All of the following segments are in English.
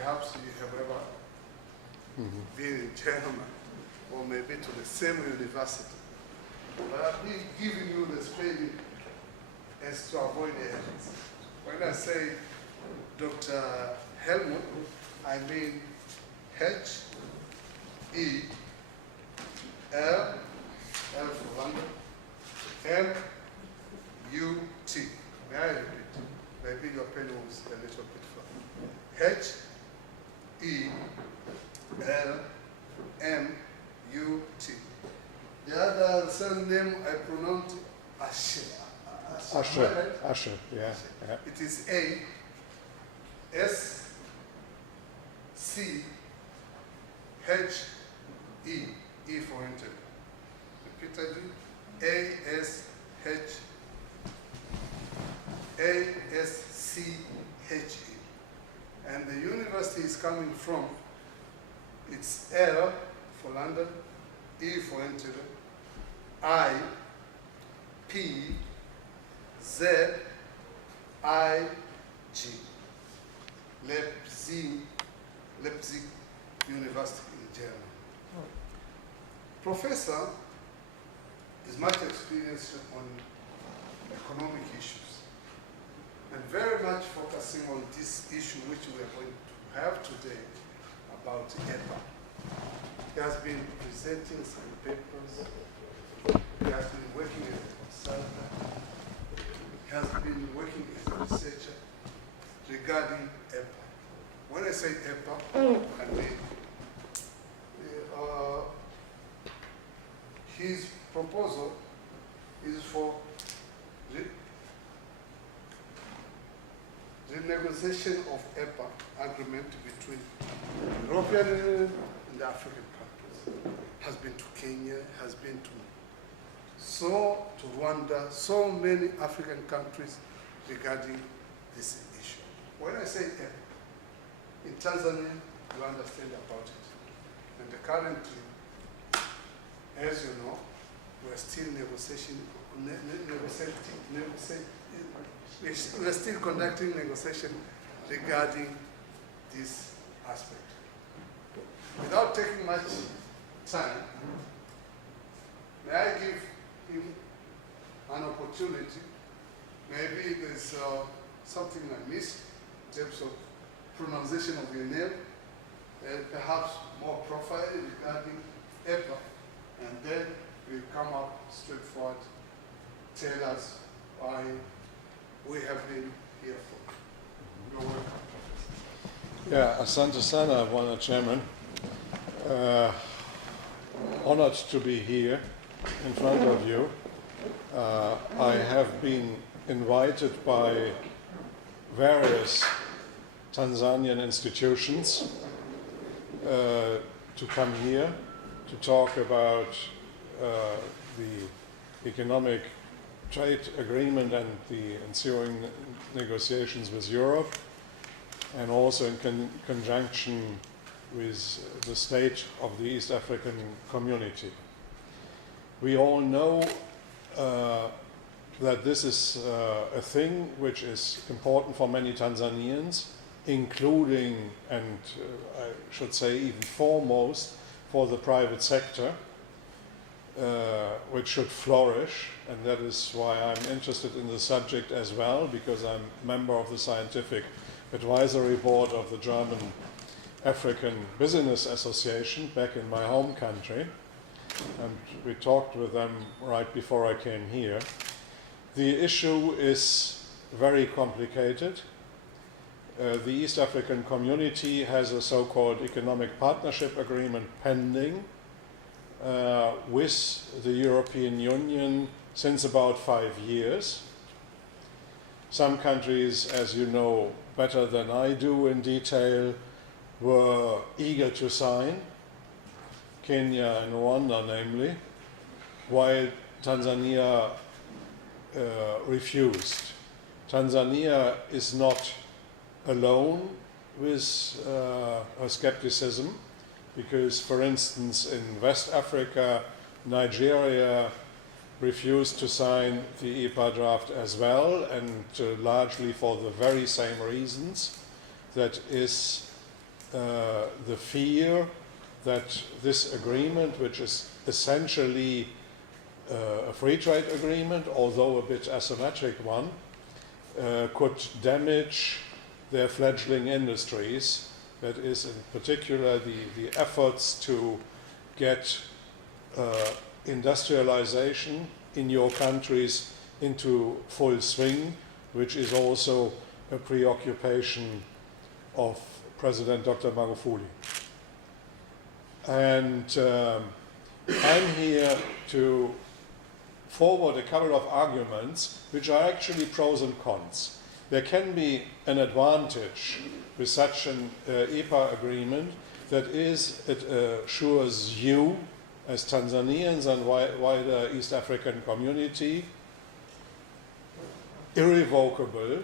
perhaps you have ever been in Germany, or maybe to the same university. But I'll be giving you the spelling as to avoid errors. When I say Dr. Helmut, I mean H-E-L, L for London, M-U-T. May I repeat? Maybe your pen was a little bit far. H-E-L-M-U-T. The other surname I pronounce Ashe. Ashe, yeah. It is A-S-C-H-E, E for enter. Repeatedly, A-S-C-H-E. And the university is coming from, it's L for London, E for enter, I, P, Z, I, G. Leipzig University in Germany. Professor is much experienced on economic issues and very much focusing on this issue which we are going to have today about EPA. He has been presenting some papers. He has been working as a consultant. He has been working as a researcher regarding EPA. When I say EPA, I mean his proposal is for renegotiation of EPA agreement between the European Union and the African countries. Has been to Kenya, has been to Rwanda, so many African countries regarding this issue. When I say EPA, in Tanzania, you understand about it. And currently, as you know, we're still we're still conducting negotiation regarding this aspect. Without taking much time, may I give him an opportunity? Maybe there's something I missed in terms of pronunciation of your name, perhaps more profile regarding EPA, and then we'll come up straightforward, tell us why we have been here for. You're welcome. Yeah, asante sana, Bwana Chairman. Honored to be here in front of you. I have been invited by various Tanzanian institutions to come here to talk about the economic trade agreement and the ensuing negotiations with Europe, and also in conjunction with the state of the East African community. We all know that this is a thing which is important for many Tanzanians, including, and I should say even foremost, for the private sector, which should flourish, and that is why I'm interested in the subject as well, because I'm a member of the Scientific Advisory Board of the German African Business Association back in my home country, and we talked with them right before I came here. The issue is very complicated. The East African community has a so-called economic partnership agreement pending with the European Union since about 5 years. Some countries, as you know better than I do in detail, were eager to sign, Kenya and Rwanda namely, while Tanzania refused. Tanzania is not alone with her skepticism, because, for instance, in West Africa, Nigeria refused to sign the EPA draft as well, and largely for the very same reasons. That is, the fear that this agreement, which is essentially a free trade agreement, although a bit asymmetric one, could damage their fledgling industries. That is, in particular, the efforts to get industrialization in your countries into full swing, which is also a preoccupation of President Dr. Magufuli. And I'm here to forward a couple of arguments which are actually pros and cons. There can be an advantage with such an EPA agreement, that is, it assures you as Tanzanians and wider East African community irrevocable,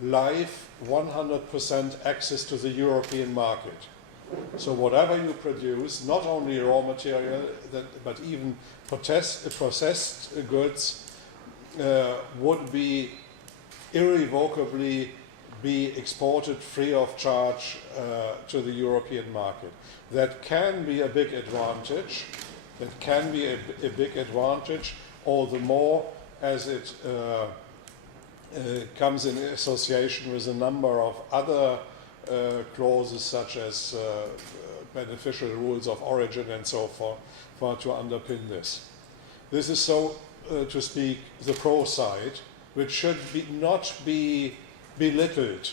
live 100% access to the European market. So whatever you produce, not only raw material, but even processed goods, would be irrevocably be exported free of charge to the European market. That can be a big advantage. That can be a big advantage, all the more as it comes in association with a number of other clauses, such as beneficial rules of origin and so forth, to underpin this. This is, so to speak, the pro side, which should not be belittled,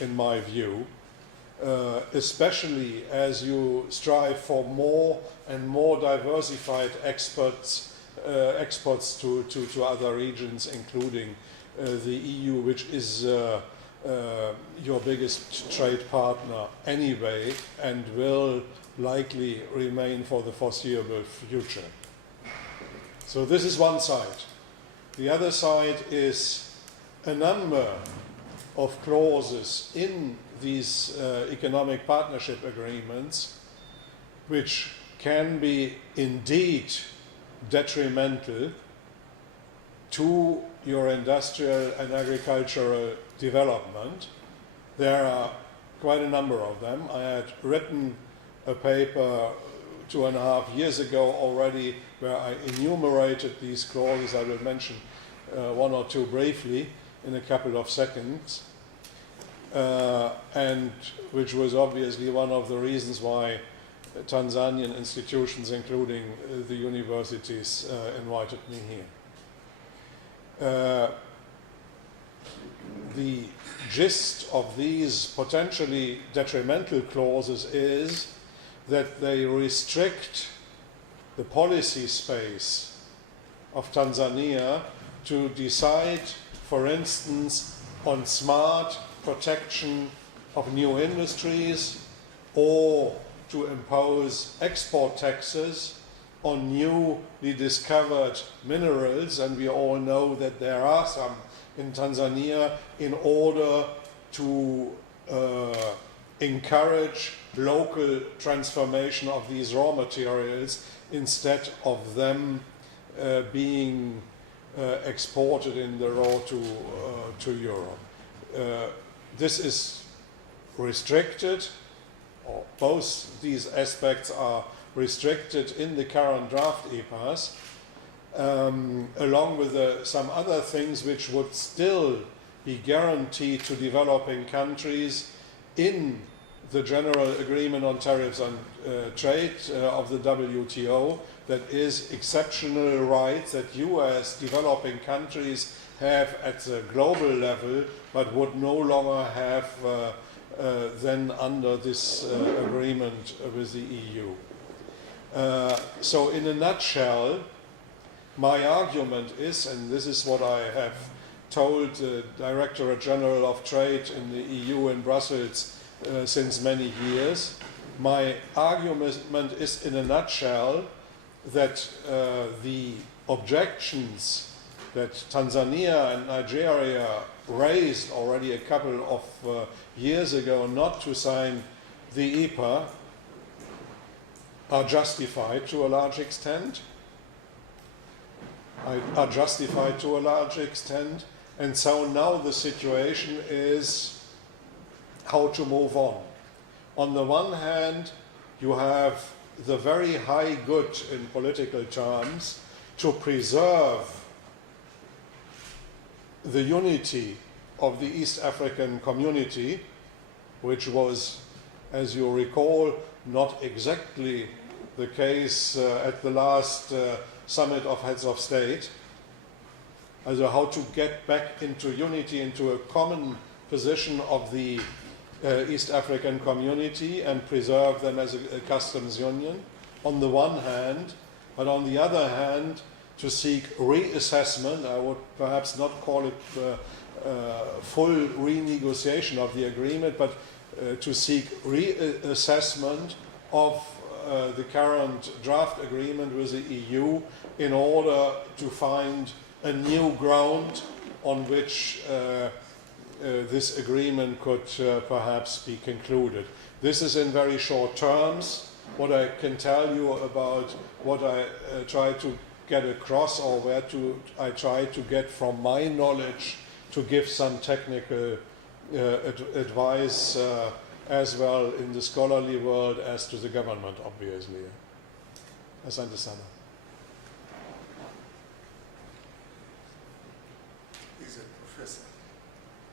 in my view, especially as you strive for more and more diversified exports to other regions, including the EU, which is your biggest trade partner anyway, and will likely remain for the foreseeable future. So this is one side. The other side is a number of clauses in these economic partnership agreements which can be indeed detrimental to your industrial and agricultural development. There are quite a number of them. I had written a paper 2.5 years ago already where I enumerated these clauses. I will mention one or two briefly in a couple of seconds, and which was obviously one of the reasons why Tanzanian institutions, including the universities, invited me here. The gist of these potentially detrimental clauses is that they restrict the policy space of Tanzania to decide, for instance, on smart protection of new industries, or to impose export taxes on newly discovered minerals, and we all know that there are some in Tanzania, in order to encourage local transformation of these raw materials instead of them being exported in the raw to Europe. This is restricted, or both these aspects are restricted in the current draft EPAs, along with some other things which would still be guaranteed to developing countries in the General Agreement on Tariffs and Trade of the WTO, that is exceptional rights that you as developing countries have at the global level, but would no longer have then under this agreement with the EU. So in a nutshell, my argument is, and this is what I have told the Directorate General of Trade in the EU in Brussels since many years, my argument is in a nutshell that the objections that Tanzania and Nigeria raised already a couple of years ago not to sign the EPA are justified to a large extent. And so now the situation is how to move on. On the one hand, you have the very high good in political terms to preserve the unity of the East African community, which was, as you recall, not exactly the case at the last summit of heads of state. Also how to get back into unity, into a common position of the East African community and preserve them as a customs union on the one hand, but on the other hand to seek reassessment. I would perhaps not call it full renegotiation of the agreement, but to seek reassessment of the current draft agreement with the EU in order to find a new ground on which this agreement could perhaps be concluded. This is in very short terms. What I can tell you about what I try to get across, or where I try to get from my knowledge to give some technical advice as well in the scholarly world as to the government, obviously. Asante sana. He's a professor.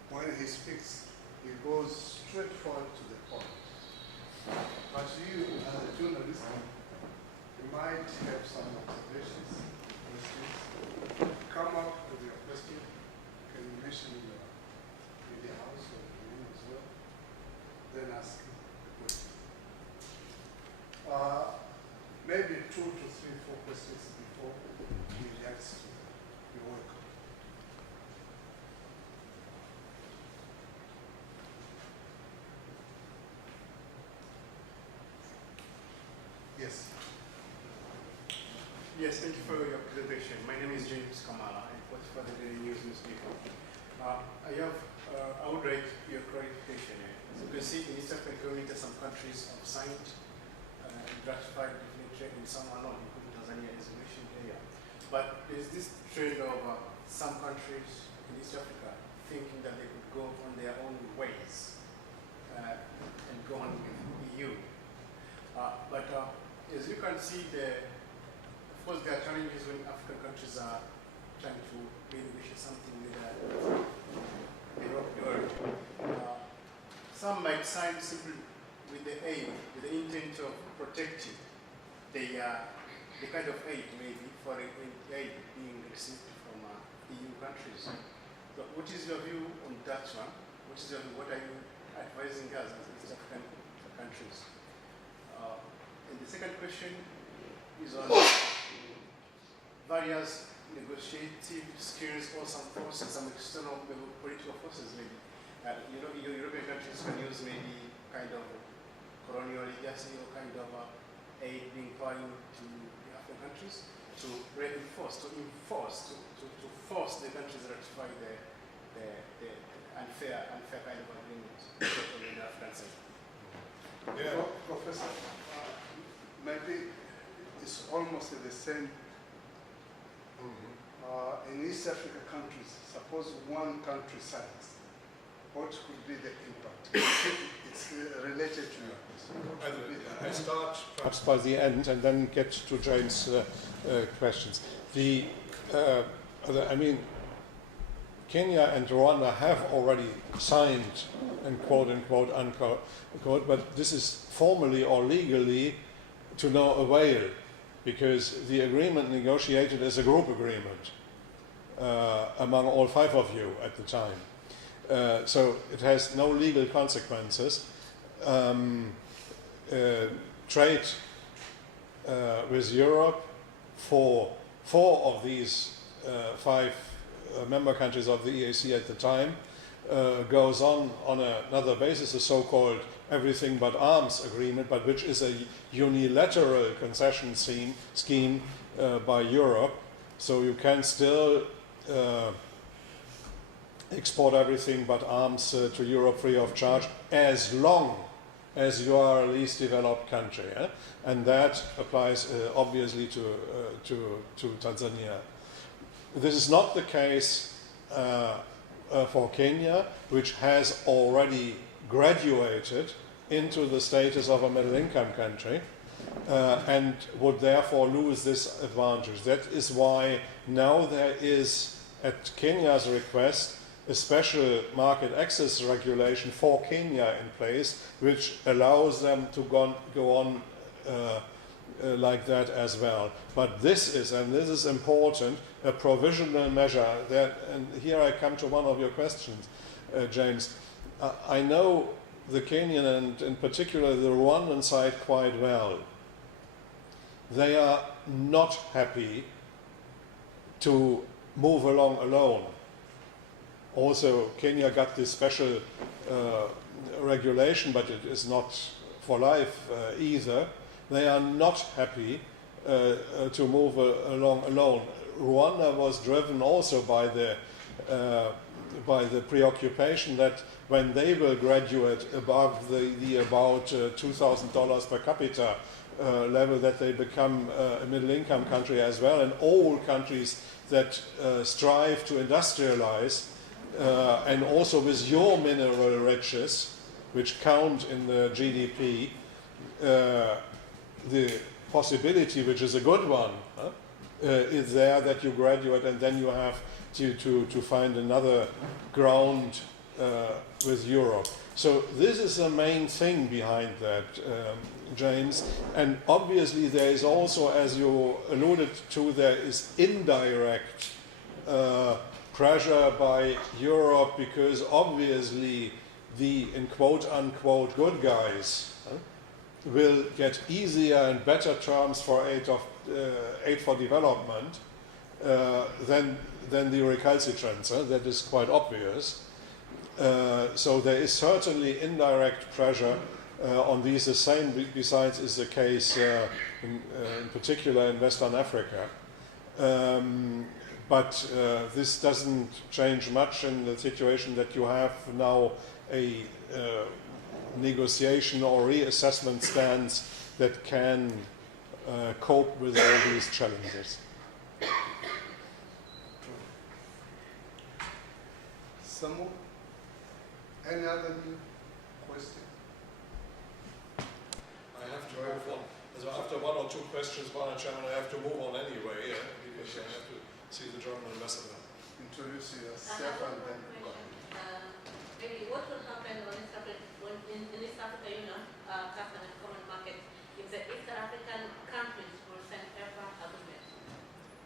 When he speaks, he goes straight forward to the point. But you, as a journalist, you might have some observations, questions. Come up with your question. Can you mention your media house or your name as well? Then ask the question. Maybe 2 to 3, 4 questions before we react to your work. Yes. Yes, thank you for your presentation. My name is James Kamala. I work for the Daily News newspaper. I would like your clarification. As you can see, in East African community, some countries have signed and ratified definition, and some are not, including Tanzania, as you mentioned earlier. But there is this trend of some countries in East Africa thinking that they could go on their own ways and go on with the EU. But as you can see, of course, there are challenges when African countries are trying to renegotiate something with the European world. Some might sign simply with the aim, with the intent of protecting the kind of aid, maybe, for aid being received from EU countries. So what is your view on that one? What is your view? What are you advising us as East African countries? And the second question is on various negotiative skills or some forces, some external political forces maybe. European countries can use maybe kind of colonial legacy or kind of aid being applied to the African countries to reinforce, to force the countries to ratify the unfair kind of agreement on the African side. Yeah. Professor, maybe it's almost the same. In East African countries, suppose one country signs, what could be the impact? It's related to your question. I start perhaps by the end and then get to James' questions. I mean, Kenya and Rwanda have already signed, and quote unquote, unquote, but this is formally or legally to no avail, because the agreement negotiated as a group agreement among all 5 of you at the time. So it has no legal consequences. Trade with Europe for 4 of these 5 member countries of the EAC at the time goes on another basis, a so-called everything but arms agreement, but which is a unilateral concession scheme by Europe. So you can still export everything but arms to Europe free of charge as long as you are a least developed country. And that applies obviously to Tanzania. This is not the case for Kenya, which has already graduated into the status of a middle-income country and would therefore lose this advantage. That is why now there is, at Kenya's request, a special market access regulation for Kenya in place, which allows them to go on like that as well. But this is, and this is important, a provisional measure. And here I come to one of your questions, James. I know the Kenyan and in particular the Rwandan side quite well. They are not happy to move along alone. Also, Kenya got this special regulation, but it is not for life either. They are not happy to move along alone. Rwanda was driven also by the preoccupation that when they will graduate above the about $2,000 per capita level, that they become a middle-income country as well. And all countries that strive to industrialize, and also with your mineral riches, which count in the GDP, the possibility, which is a good one, is there that you graduate and then you have to find another ground with Europe. So this is the main thing behind that, James. And obviously there is also, as you alluded to, there is indirect pressure by Europe, because obviously the, in quote-unquote, good guys will get easier and better terms for aid for development than the recalcitrants. That is quite obvious. So there is certainly indirect pressure on these. The same, besides, is the case in particular in Western Africa. But this doesn't change much in the situation that you have now a negotiation or reassessment stance that can cope with all these challenges. Samu, any other new question? I have to move on. So after one or two questions, Madam Chairman, I have to move on anyway, because I have to see the German ambassador. Introduce yourself and then. Maybe what will happen in East Africa Union, Custom and Common Market, if the East African countries will sign ever agreement?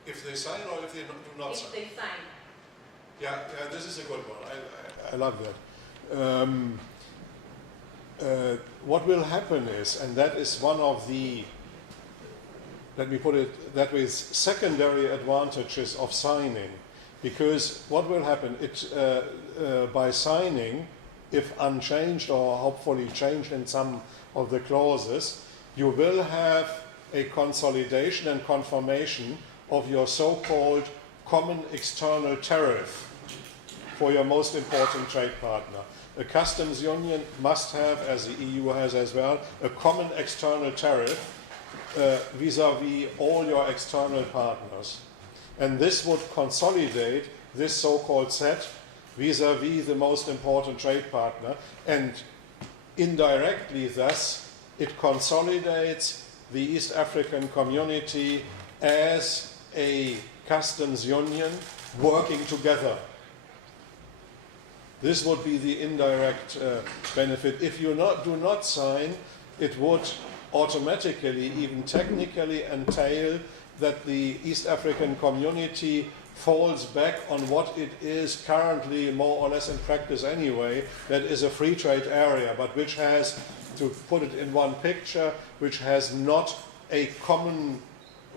If they sign or if they do not sign? If they sign. Yeah, this is a good one. I love that. What will happen is, and that is one of the, let me put it that way, secondary advantages of signing. Because what will happen, by signing, if unchanged or hopefully changed in some of the clauses, you will have a consolidation and confirmation of your so-called common external tariff for your most important trade partner. A customs union must have, as the EU has as well, a common external tariff vis-à-vis all your external partners. And this would consolidate this so-called set vis-à-vis the most important trade partner, and indirectly thus it consolidates the East African community as a customs union working together. This would be the indirect benefit. If you do not sign, it would automatically, even technically, entail that the East African community falls back on what it is currently, more or less in practice anyway, that is a free trade area, but which has, to put it in one picture, which has not a common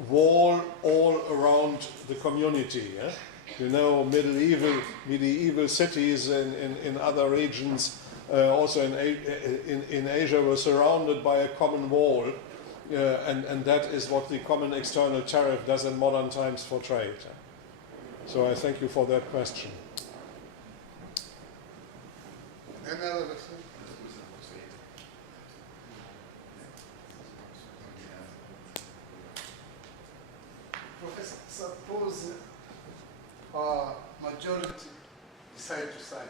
wall all around the community. You know, medieval cities in other regions, also in Asia, were surrounded by a common wall. And that is what the common external tariff does in modern times for trade. So I thank you for that question. Any other question? Professor, suppose majority decide to sign.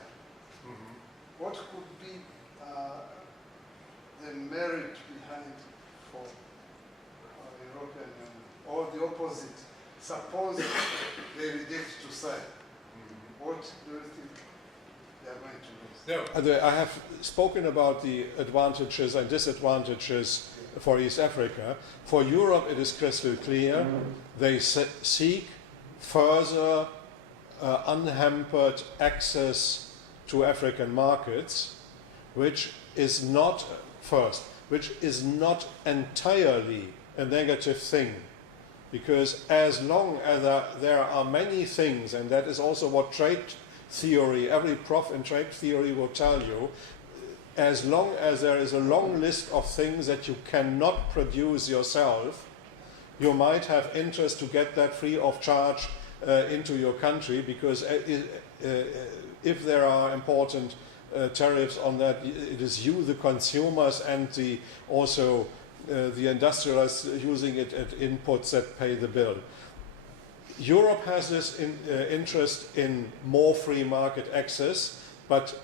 What could be merit behind for European Union, or the opposite. Suppose they reject to sign. What do you think they are going to lose? No, I have spoken about the advantages and disadvantages for East Africa. For Europe, it is crystal clear. They seek further unhampered access to African markets, which is not entirely a negative thing. Because as long as there are many things, and that is also what trade theory, every prof in trade theory will tell you, as long as there is a long list of things that you cannot produce yourself, you might have interest to get that free of charge into your country, because if there are important tariffs on that, it is you, the consumers, and also the industrialists using it at inputs that pay the bill. Europe has this interest in more free market access, but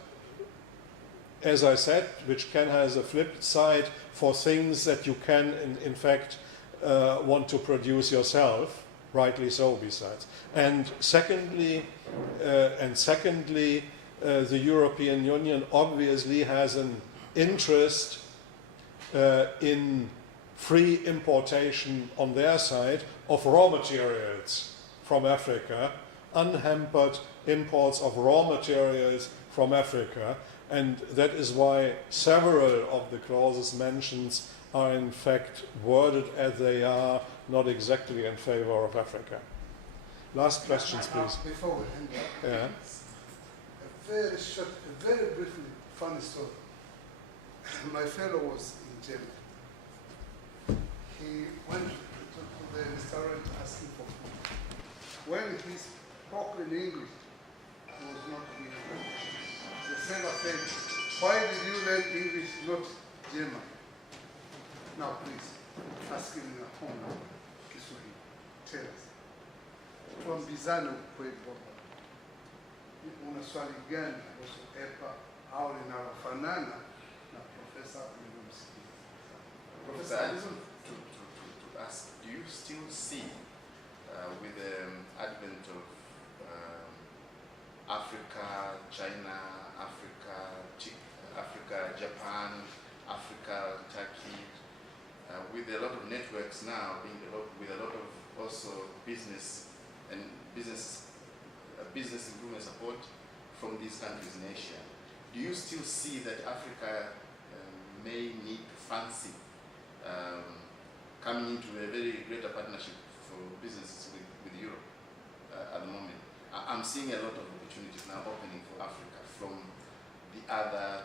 as I said, which can have a flip side for things that you can in fact want to produce yourself, rightly so besides. And secondly, the European Union obviously has an interest in free importation on their side of raw materials from Africa, unhampered imports of raw materials from Africa, and that is why several of the clauses mentioned are in fact worded as they are, not exactly in favor of Africa. Last questions, please. Before we end up, Yeah. a very short, a very briefly funny story. My fellow was in Germany. He went to the restaurant asking for food. When he spoke in English, he was not being heard. The seller said, "Why did you learn English, not German?" Now please, ask him at home, Kiswahili. Tell us. Tuambizane ukweli baba. Una swali gani kuhusu EPA au linalofanana na Profesa ulivyomsikia? Professor, I listen to ask, do you still see, with the advent of Africa, China, Africa, Japan, Africa, Turkey, with a lot of networks now being developed, with a lot of also business improvement support from these countries in Asia, do you still see that Africa may need to fancy coming into a very greater partnership for businesses with Europe at the moment? I'm seeing a lot of opportunities now opening for Africa from the other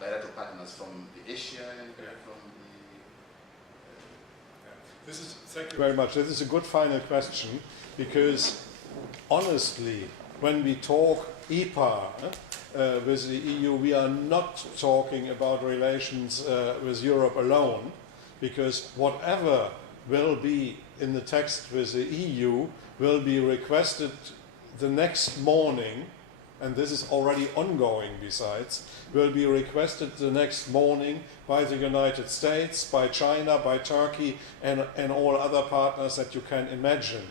bilateral partners from the Asia and from the... Thank you very much. This is a good final question, because honestly, when we talk EPA with the EU, we are not talking about relations with Europe alone, because whatever will be in the text with the EU will be requested the next morning, and this is already ongoing besides, will be requested the next morning by the United States, by China, by Turkey, and all other partners that you can imagine.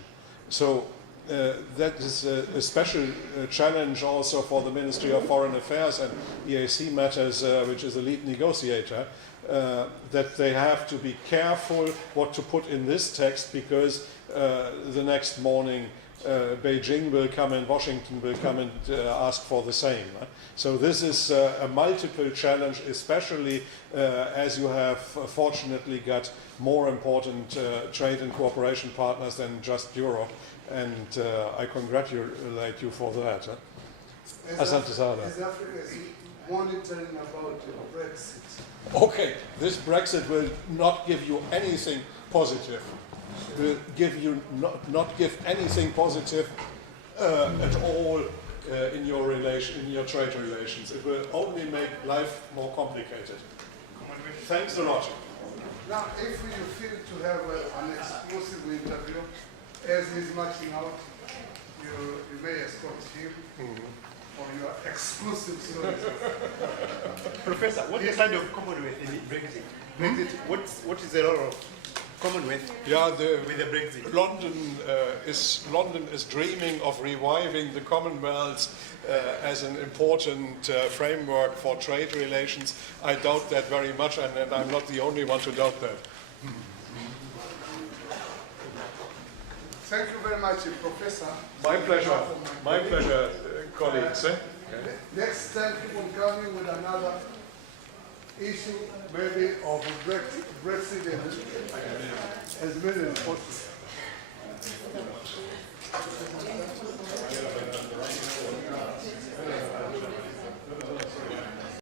So that is a special challenge also for the Ministry of Foreign Affairs and EAC Matters, which is the lead negotiator, that they have to be careful what to put in this text, because the next morning Beijing will come and Washington will come and ask for the same. So this is a multiple challenge, especially as you have fortunately got more important trade and cooperation partners than just Europe, and I congratulate you for that. Asante sana. As Africa is monitoring about Brexit. Okay, this Brexit will not give you anything positive. Will give you not give anything positive at all in your trade relations. It will only make life more complicated. Thanks a lot. Now, if you feel to have an exclusive interview, as he's marching out, you may escort him. for your exclusive stories. Professor, what is the kind of Commonwealth in Brexit? Brexit, what is the role of Commonwealth Yeah, with the Brexit? London is dreaming of reviving the Commonwealth as an important framework for trade relations. I doubt that very much, and I'm not the only one to doubt that. Thank you very much, Professor. My pleasure, colleagues. Next time, keep on coming with another issue, maybe of Brexit as many as possible.